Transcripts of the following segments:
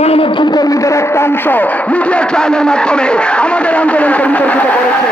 গণমাধ্যম কর্মীদের একটা অংশ মিডিয়া ট্রায়ালের মাধ্যমে আমাদের আন্দোলনকে বিতর্কিত করেছে।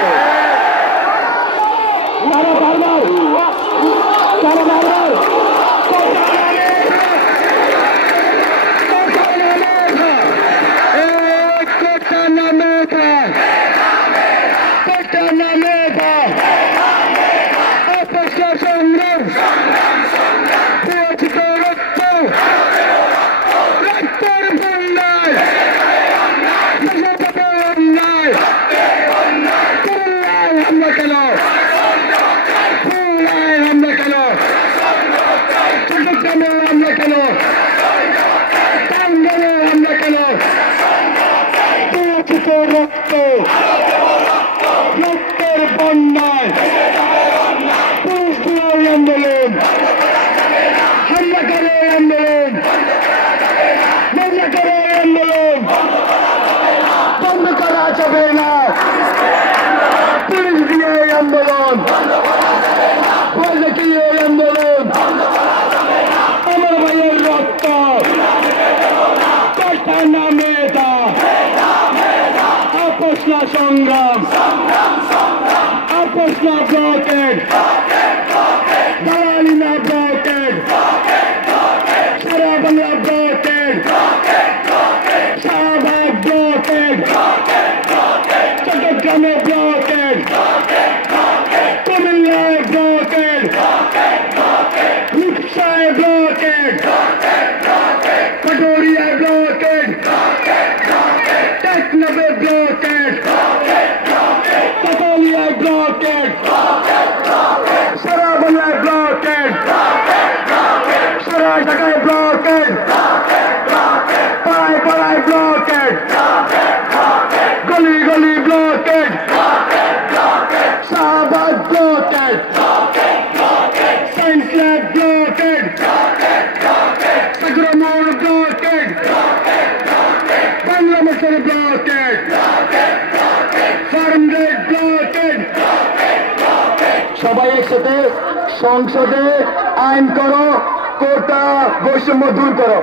রক্তের বন্যায় আন্দোলন হামলা করে আন্দোলন হামলা করে আন্দোলন বন্ধ করা যাবে না। পুলিশ দিয়ে আন্দোলন রাজকীয় আন্দোলন আমার ভাইয়ের রক্ত কথা নামে আপোষ না সংগ্রাম আপোষ না ব্লকেড দালালি না ব্লকেড সারা বাংলা ব্লকেড শাহবাগ ব্লকেড চট্টগ্রামে ব্লকেড কুমিল্লায় ব্লকেড রূপসায় ব্লকেড কটোরিয়ায় ব্লকেড টেকনাফে ব্লকেড কাপালিয়ায় ব্লকেড সারা বাংলায় ব্লকেড সারা ঢাকায় ব্লকেড পাড়ায় পাড়ায় ব্লকেড গলি গলি blockade Shahbag blockade science lab blockade Sagarmor blockade Bangla motor blockade farm gate blockade. সবাই একসাথে সংসদে আইন করো, কোটা বৈষম্য দূর করো।